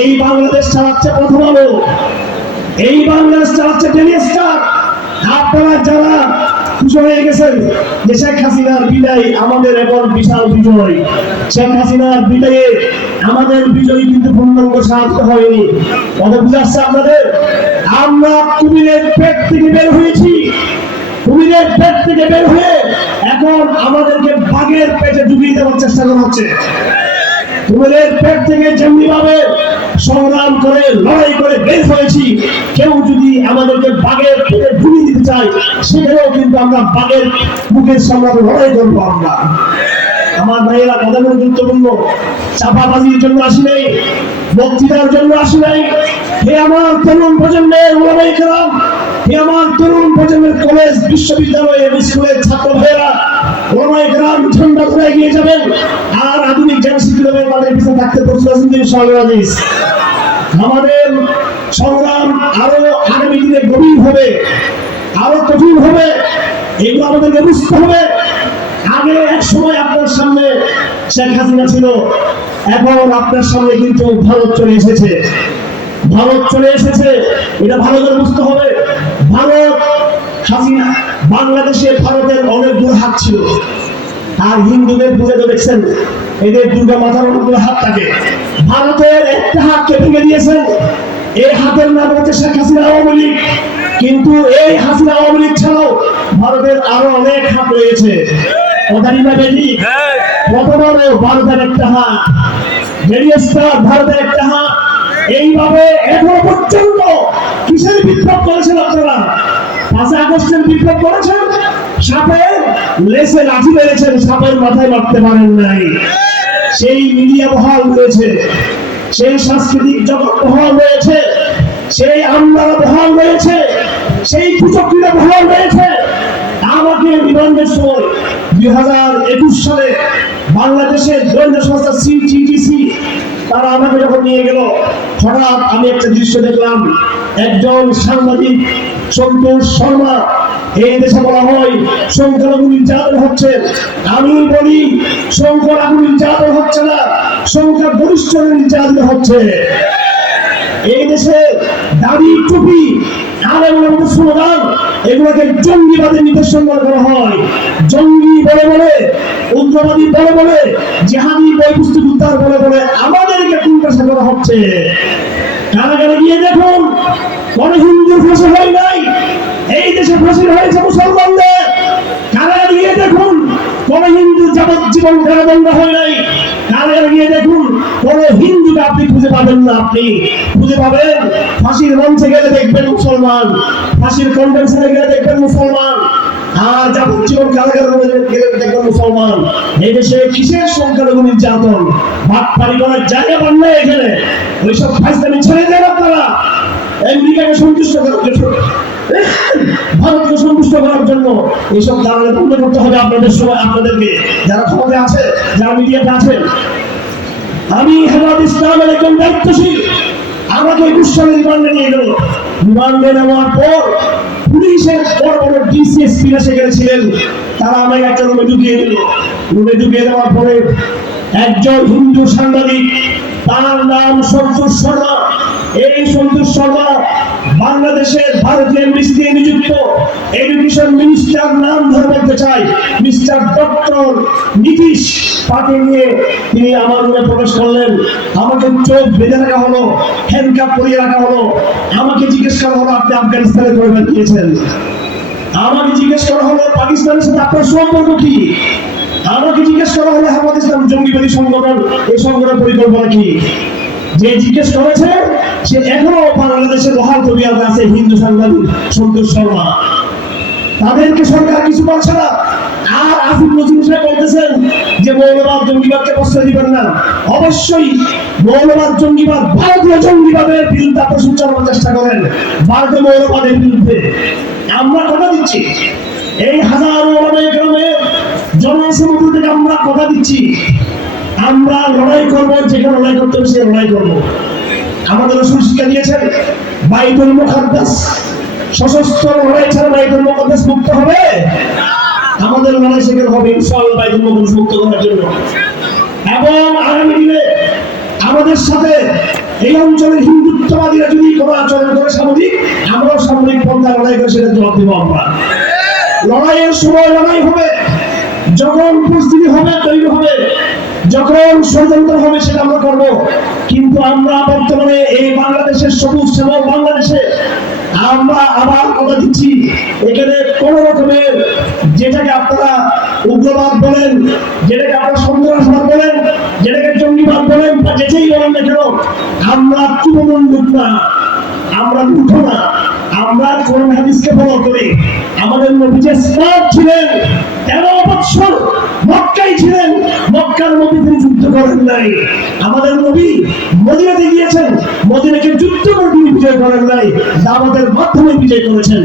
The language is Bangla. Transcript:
এই বাংলাদেশ চালাচ্ছে প্রথম আলো, এই বাংলাদেশ চালাচ্ছে ডেইলি স্টার। আপনারা যারা খুশি হয়ে গেছেন যে শেখ হাসিনার বিদায় আমাদের এখন বিশাল বিজয়, শেখ হাসিনার বিদায়ে আমাদের বিজয় কিন্তু পূর্ণাঙ্গ সার্থক হয়নি। কথা বুঝাচ্ছে আপনাদের? আমরা কুমিরের পেট থেকে বের হয়েছি, কুমিরের পেট থেকে বের হয়ে এখন আমাদেরকে বাঘের পেটে ঢুকিয়ে দেওয়ার চেষ্টা করা হচ্ছে। কুমিরের পেট থেকে যেমনি ভাবে সংগ্রাম করে লড়াই করে বের হয়েছি, কেউ যদি আমাদেরকে বাঘের পেটে ঢুকিয়ে দিতে চায় সেখানেও কিন্তু আমরা বাঘের মুখের সামনে লড়াই করবো। আমরা আমার ভাইয়েরা কথাগুলো গুরুত্বপূর্ণ, চাপাবাজির জন্য আসি নাই, বক্তৃতার জন্য আসি নাই। হে আমার তরুণ প্রজন্মের ওলামায়ে কেরাম, হে আমার তরুণ প্রজন্মের কলেজ বিশ্ববিদ্যালয় স্কুলের ছাত্র ভাইয়েরা, ওলামায়ে কেরাম ঝান্ডা ধরে এগিয়ে যাবেন আর আধুনিক জ্ঞান শিক্ষিত তাদের পিছনে থাকতে প্রস্তুত আছেন ইনশাআল্লাহ। আমাদের সংগ্রাম আরো আগামী দিনে গভীর হবে, আরো কঠিন হবে, এগুলো আমাদেরকে বুঝতে হবে। আগে এক সময় আপনার সামনে শেখ হাসিনা ছিল, এখন আপনার সামনে কিন্তু ভারত চলে এসেছে, ভারত চলে এসেছে, এটা ভালো করে বুঝতে হবে। ভারত হাসিনা বাংলাদেশে ভারতের অনেক দূর হাত ছিল, আর হিন্দুদের বুঝে তো দেখছেন এদের দুর্গা মাথার উপরে হাত থাকে, ভারতের একটা হাতকে ভেঙে দিয়েছেন। এই হাতের নাম হচ্ছে শেখ হাসিনা আওয়ামী লীগ। কিন্তু এই হাসিনা আওয়ামী লীগ ছাড়াও ভারতের আরো অনেক হাত রয়েছে। প্রথমবারও ভারতের একটা হাত, ভারতের একটা হাত। এইভাবে এখনো পর্যন্ত কিসের বিপ্লব করেছেন আপনারা? 5 আগস্টের বিপ্লব করেছেন, সাপের লেসে লাঠি মেরেছেন, সাপের মাথায় মারতে পারেন নাই। সেই মিডিয়া বহাল রয়েছে, সেই সাংস্কৃতিক জগৎ বহাল রয়েছে, সেই আমলারা বহাল রয়েছে, সেই কুচক্রীরা বহাল রয়েছে। আমাকে বিমানের সময় 2021 সালে বাংলাদেশের গোয়েন্দা সংস্থা সিটিটিসি তারা আমাকে যখন নিয়ে গেল, হঠাৎ আমি একটা দৃশ্য দেখলাম। একজন সাংবাদিক সন্তোষ শর্মা, এই দেশে বলা হয় সংখ্যালঘু নির্যাতন হচ্ছে, আমি বলি সংখ্যালঘু নির্যাতন হচ্ছে না, সংখ্যা গরিষ্ঠ নির্যাতন হচ্ছে। এই দেশে দাড়ি টুপি আর এগুলোর স্লোগান, এগুলোকে জঙ্গিবাদের নিদর্শন করা হয়। জঙ্গি বলে বলে, উগ্রবাদী বলে বলে, জিহাদি বই পুস্তক উদ্ধার বলে বলে আমাদেরকে কুণ্ঠাসা করা হচ্ছে। কারাগারে গিয়ে দেখুন, কোন হিন্দুর ফাঁসি হয় নাই, এই দেশে ফাঁসি হয়েছে মুসলমানদের। কারাগারে গিয়ে দেখুন, কোন হিন্দুর যাবজ্জীবন কারাদণ্ড হয় নাই। কারাগারে গিয়ে দেখুন, কোন হিন্দুকে আপনি খুঁজে পাবেন না। আপনি খুঁজে পাবেন ফাঁসির মঞ্চে গেলে দেখবেন মুসলমান, ফাঁসির কনভেনশনে গেলে দেখবেন মুসলমান, আর যাবজ্জীবন কারাগারে গেলে দেখবেন মুসলমান। এই দেশে কিসের সংখ্যালঘু নির্যাতন? বাটপাড়ি করার জায়গা পান না এখানে। ওইসব ফাইজলামি ছেড়ে দেন আপনারা। আমেরিকাকে সন্তুষ্ট করার জন্য, ভারতকে সন্তুষ্ট করার জন্য এইসব দালালি বন্ধ করতে হবে আপনাদের সময়, আপনাদেরকে যারা ক্ষমতায় আছে, যারা মিডিয়াতে আছেন। আমি হেফাজত ইসলামের একজন দায়িত্বশীল, আমাকে 21 সালে রিমান্ডে নিয়ে গেল। রিমান্ডে নেওয়ার পর পুলিশের বড় বড় ডিসিএসপিরা সেখানে ছিলেন, তারা আমাকে একটা রুমে ঢুকিয়ে দিল। রুমে ঢুকিয়ে দেওয়ার পরে একজন হিন্দু সাংবাদিক, তার নাম সন্তোষ শর্মা। এই সন্তোষ শর্মা বাংলাদেশের ভারতীয় এমবিসিতে নিযুক্ত এডুকেশন মিনিস্টার, নাম ধরে বলতে চাই মিস্টার ডক্টর নীতিশ। তাকে নিয়ে তিনি আমার রুমে প্রবেশ করলেন। আমাকে চোখ বেঁধে রাখা হলো, হ্যান্ডকাপ পরিয়ে রাখা হলো। আমাকে জিজ্ঞেস করা হলো, আপনি আফগানিস্তানে পরিবার দিয়েছেন? আমাকে জিজ্ঞেস করা হলো, পাকিস্তানের সাথে আপনার সম্পর্ক কি? আমাকে জিজ্ঞেস করা হলো, হেফাজত ইসলাম জঙ্গিবাদী সংগঠন, এই সংগঠনের পরিকল্পনা কি? যে জিজ্ঞেস করেছে সে এখনো বাংলাদেশের বহাল তবিয়তে আছে, হিন্দু সাংবাদিক সন্তোষ শর্মা। তাদেরকে সরকার কিছু বলছে না। আর আসিফ নজরুল সাহেব বলতেছেন যে মৌলবাদ জঙ্গিবাদকে প্রশ্রয় দিবেন না। অবশ্যই মৌলবাদ জঙ্গিবাদ, ভারতীয় জঙ্গিবাদের বিরুদ্ধে আপনি সোচ্চার হওয়ার চেষ্টা করেন, ভারতীয় মৌলবাদের বিরুদ্ধে। আমরা কথা দিচ্ছি, এই হাজারো ওলামায়ে কেরামের জনসমুদ্র থেকে আমরা কথা দিচ্ছি, আমরা লড়াই করবো, যেখানে লড়াই করতে হবে সে লড়াই করবো। আমাদের রাসূল শিক্ষা দিয়েছেন, বাইতুল মুকাদ্দাস, সশস্ত্র লড়াই ছাড়া বাইতুল মুকাদ্দাস মুক্ত হবে? আমাদের লড়াই সেখানে হবে ইনশাআল্লাহ বাইতুল মুকাদ্দাস মুক্ত করার জন্য। এবং আগামী দিনে আমাদের সাথে এই অঞ্চলের হিন্দুত্ববাদীরা যদি কোনো আচরণ করে সামরিক, আমরাও সামরিক পন্থা লড়াই করে সেটা জবাব দেবো আমরা। লড়াইয়ের সময় লড়াই হবে, যখন পরিস্থিতি হবে তৈরি হবে, যখন ষড়যন্ত্র হবে সেটা আমরা করব। কিন্তু আমরা বর্তমানে এই বাংলাদেশের সবুজ শ্যামল বাংলাদেশে আমরা আবার কথা দিচ্ছি, এখানে কোন রকমের যেটাকে আপনারা উগ্রবাদ বলেন, যেটাকে আপনারা সন্ত্রাসবাদ বলেন, যেটাকে জঙ্গিবাদ বলেন বা যেটাই বলেন না কেন, আমরা তৃণমূল লোক না, আমরা মূর্খ না, আমরা কোরআন হাদিসকে ফলো করি। আমাদের নবী যে স্মার্ট ছিলেন, 13 বছর মক্কায় ছিলেন, মক্কার মধ্যে তিনি যুদ্ধ করেন নাই। আমাদের নবী মদিনাতে গিয়েছেন, মদিনাকে যুদ্ধ করে তিনি বিজয় করেন নাই, দাওয়াতের মাধ্যমে বিজয় করেছেন।